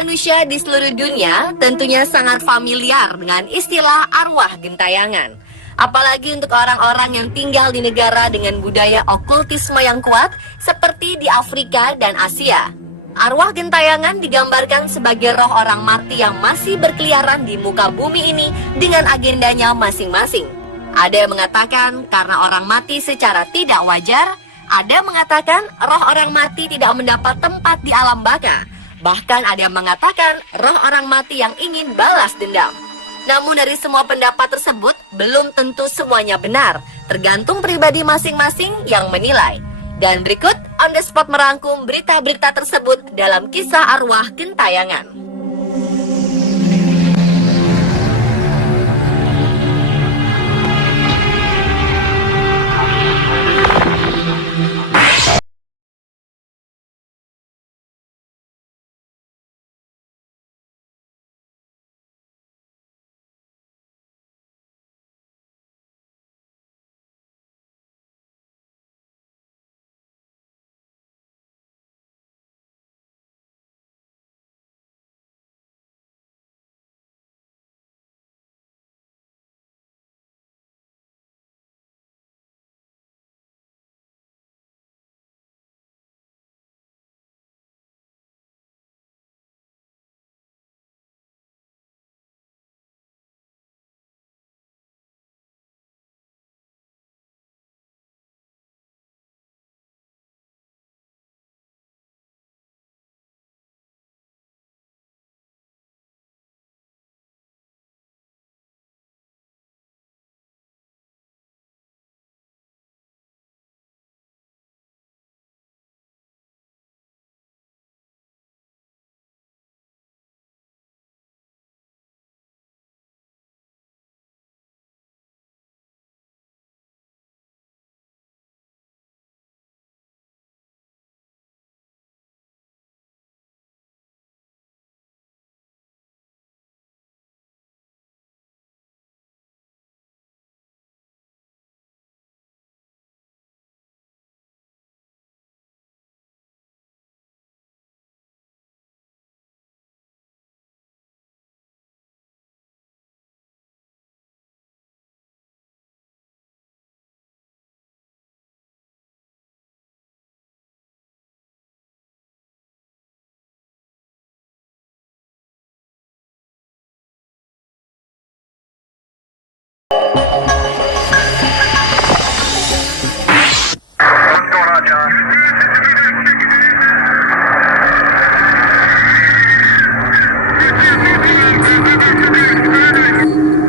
Manusia di seluruh dunia tentunya sangat familiar dengan istilah arwah gentayangan. Apalagi untuk orang-orang yang tinggal di negara dengan budaya okultisme yang kuat seperti di Afrika dan Asia. Arwah gentayangan digambarkan sebagai roh orang mati yang masih berkeliaran di muka bumi ini dengan agendanya masing-masing. Ada yang mengatakan karena orang mati secara tidak wajar, ada yang mengatakan roh orang mati tidak mendapat tempat di alam baka. Bahkan ada yang mengatakan roh orang mati yang ingin balas dendam. Namun dari semua pendapat tersebut, belum tentu semuanya benar. Tergantung pribadi masing-masing yang menilai. Dan berikut, On The Spot merangkum berita-berita tersebut dalam kisah arwah gentayangan.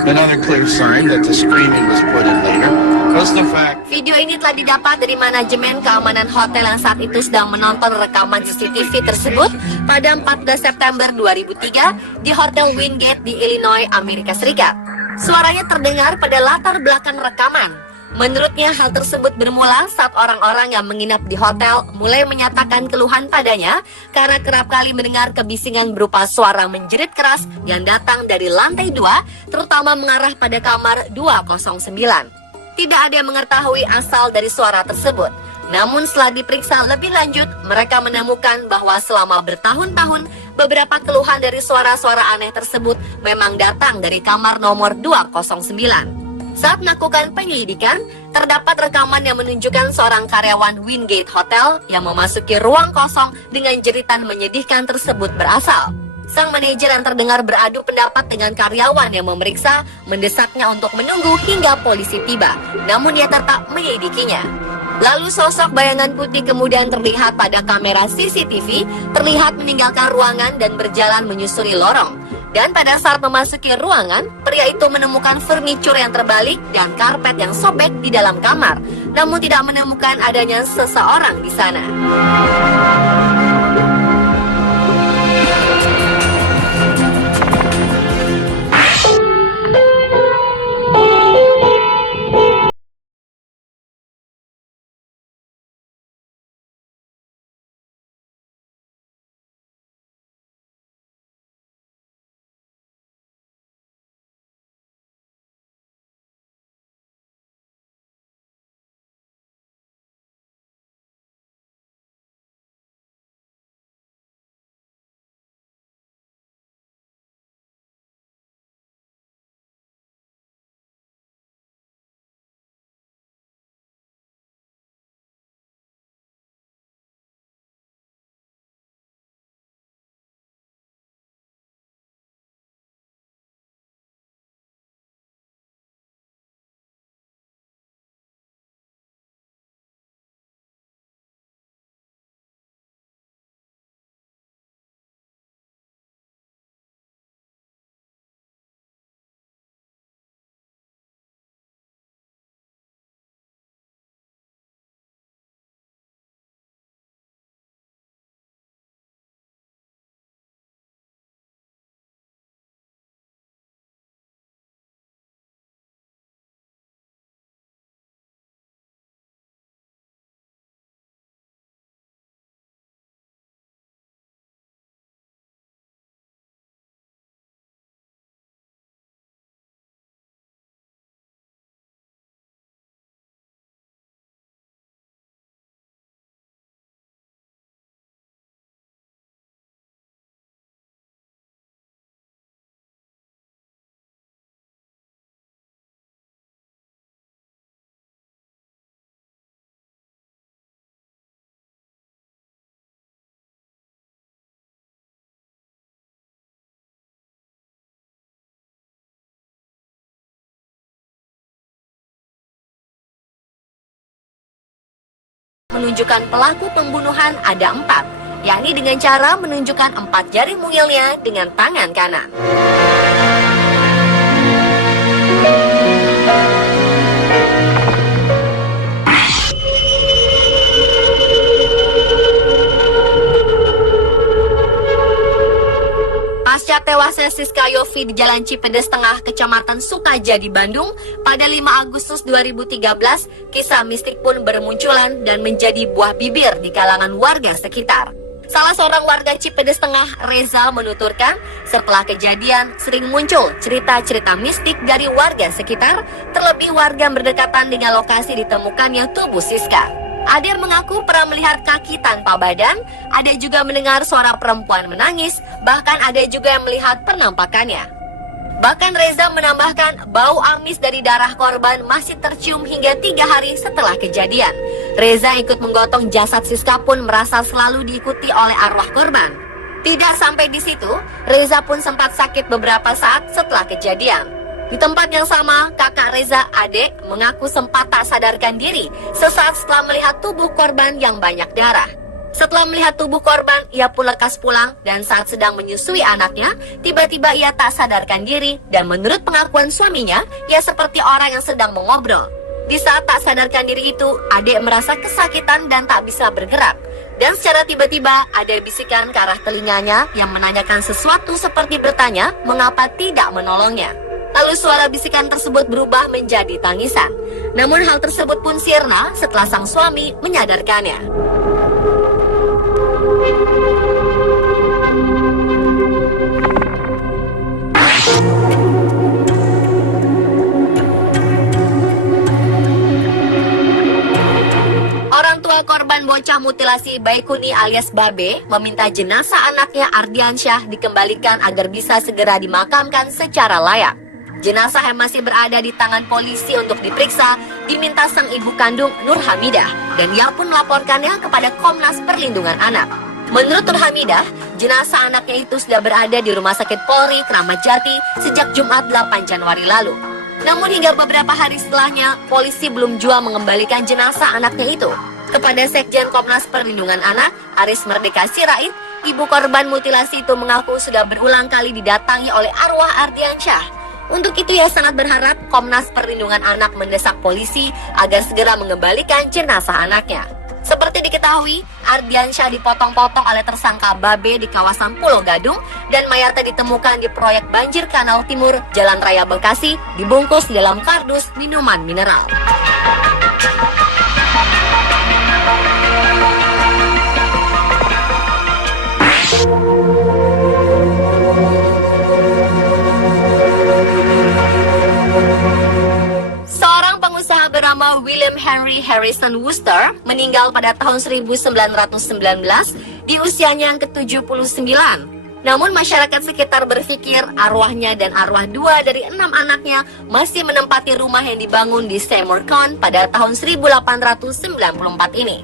Another clear sign that the screaming was put in later was the fact. Video ini telah didapat dari manajemen keamanan hotel yang saat itu sedang menonton rekaman CCTV tersebut pada 14 September 2003 di Hotel Wingate di Illinois, Amerika Serikat. Suaranya terdengar pada latar belakang rekaman. Menurutnya hal tersebut bermula saat orang-orang yang menginap di hotel mulai menyatakan keluhan padanya karena kerap kali mendengar kebisingan berupa suara menjerit keras yang datang dari lantai 2, terutama mengarah pada kamar 209. Tidak ada yang mengetahui asal dari suara tersebut. Namun setelah diperiksa lebih lanjut, mereka menemukan bahwa selama bertahun-tahun beberapa keluhan dari suara-suara aneh tersebut memang datang dari kamar nomor 209. Saat melakukan penyelidikan, terdapat rekaman yang menunjukkan seorang karyawan Wingate Hotel yang memasuki ruang kosong dengan jeritan menyedihkan tersebut berasal. Sang manajer yang terdengar beradu pendapat dengan karyawan yang memeriksa mendesaknya untuk menunggu hingga polisi tiba, namun dia tetap menyelidikinya. Lalu sosok bayangan putih kemudian terlihat pada kamera CCTV, terlihat meninggalkan ruangan dan berjalan menyusuri lorong. Dan pada saat memasuki ruangan, pria itu menemukan furnitur yang terbalik dan karpet yang sobek di dalam kamar, namun tidak menemukan adanya seseorang di sana. menunjukkan pelaku pembunuhan ada 4, yakni dengan cara menunjukkan 4 jari mungilnya dengan tangan kanan. Pasca tewasnya Siska Yofi di Jalan Cipedes Tengah, Kecamatan Sukajadi, Bandung, pada 5 Agustus 2013, kisah mistik pun bermunculan dan menjadi buah bibir di kalangan warga sekitar. Salah seorang warga Cipedes Tengah, Reza, menuturkan setelah kejadian sering muncul cerita-cerita mistik dari warga sekitar, terlebih warga berdekatan dengan lokasi ditemukannya tubuh Siska. Ada yang mengaku pernah melihat kaki tanpa badan, ada juga mendengar suara perempuan menangis, bahkan ada juga yang melihat penampakannya. Bahkan Reza menambahkan bau amis dari darah korban masih tercium hingga 3 hari setelah kejadian. Reza ikut menggotong jasad Siska pun merasa selalu diikuti oleh arwah korban. Tidak sampai di situ, Reza pun sempat sakit beberapa saat setelah kejadian. Di tempat yang sama, kakak Reza, Ade, mengaku sempat tak sadarkan diri sesaat setelah melihat tubuh korban yang banyak darah. Setelah melihat tubuh korban, ia pun lekas pulang dan saat sedang menyusui anaknya, tiba-tiba ia tak sadarkan diri dan menurut pengakuan suaminya, ia seperti orang yang sedang mengobrol. Di saat tak sadarkan diri itu, Ade merasa kesakitan dan tak bisa bergerak. Dan secara tiba-tiba, ada bisikan ke arah telinganya yang menanyakan sesuatu seperti bertanya mengapa tidak menolongnya. Lalu suara bisikan tersebut berubah menjadi tangisan. Namun hal tersebut pun sirna setelah sang suami menyadarkannya. Orang tua korban bocah mutilasi Baikuni alias Babe meminta jenazah anaknya Ardiansyah dikembalikan agar bisa segera dimakamkan secara layak. Jenazah yang masih berada di tangan polisi untuk diperiksa diminta sang ibu kandung Nur Hamidah dan ia pun melaporkannya kepada Komnas Perlindungan Anak. Menurut Nur Hamidah, jenazah anaknya itu sudah berada di Rumah Sakit Polri Kramat Jati sejak Jumat 8 Januari lalu. Namun hingga beberapa hari setelahnya, polisi belum jua mengembalikan jenazah anaknya itu. Kepada Sekjen Komnas Perlindungan Anak, Aris Merdeka Sirait, ibu korban mutilasi itu mengaku sudah berulang kali didatangi oleh arwah Ardiansyah. Untuk itu ia sangat berharap Komnas Perlindungan Anak mendesak polisi agar segera mengembalikan jenazah anaknya. Seperti diketahui, Ardiansyah dipotong-potong oleh tersangka Babe di kawasan Pulau Gadung dan mayatnya ditemukan di proyek banjir Kanal Timur, Jalan Raya Bekasi, dibungkus di dalam kardus minuman mineral. Seorang pengusaha bernama William Henry Harrison Wooster meninggal pada tahun 1919 di usianya yang ke-79. Namun masyarakat sekitar berpikir arwahnya dan arwah 2 dari 6 anaknya masih menempati rumah yang dibangun di Seymour County pada tahun 1894 ini.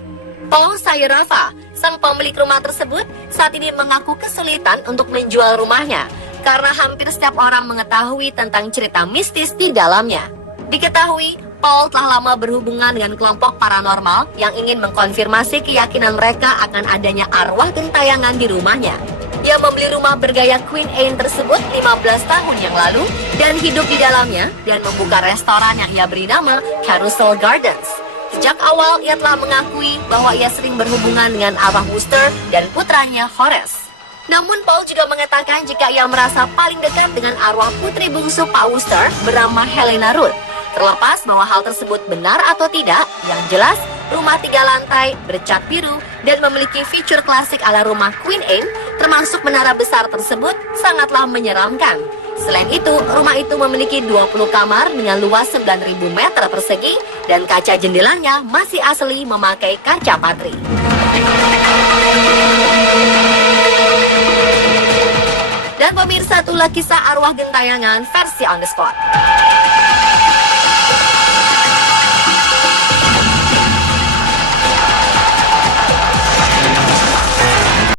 Paul Sayurafa, sang pemilik rumah tersebut, saat ini mengaku kesulitan untuk menjual rumahnya karena hampir setiap orang mengetahui tentang cerita mistis di dalamnya. Diketahui, Paul telah lama berhubungan dengan kelompok paranormal yang ingin mengkonfirmasi keyakinan mereka akan adanya arwah gentayangan di rumahnya. Ia membeli rumah bergaya Queen Anne tersebut 15 tahun yang lalu dan hidup di dalamnya dan membuka restoran yang ia beri nama Carousel Gardens. Sejak awal, ia telah mengakui bahwa ia sering berhubungan dengan arwah Wooster dan putranya Horace. Namun Paul juga mengatakan jika ia merasa paling dekat dengan arwah putri bungsu Pak Wooster bernama Helena Ruth. Terlepas bahwa hal tersebut benar atau tidak, yang jelas rumah 3 lantai, bercat biru, dan memiliki fitur klasik ala rumah Queen Anne, termasuk menara besar tersebut, sangatlah menyeramkan. Selain itu, rumah itu memiliki 20 kamar dengan luas 9.000 meter persegi, dan kaca jendelanya masih asli memakai kaca patri. Dan pemirsa, itulah kisah arwah gentayangan versi on the spot.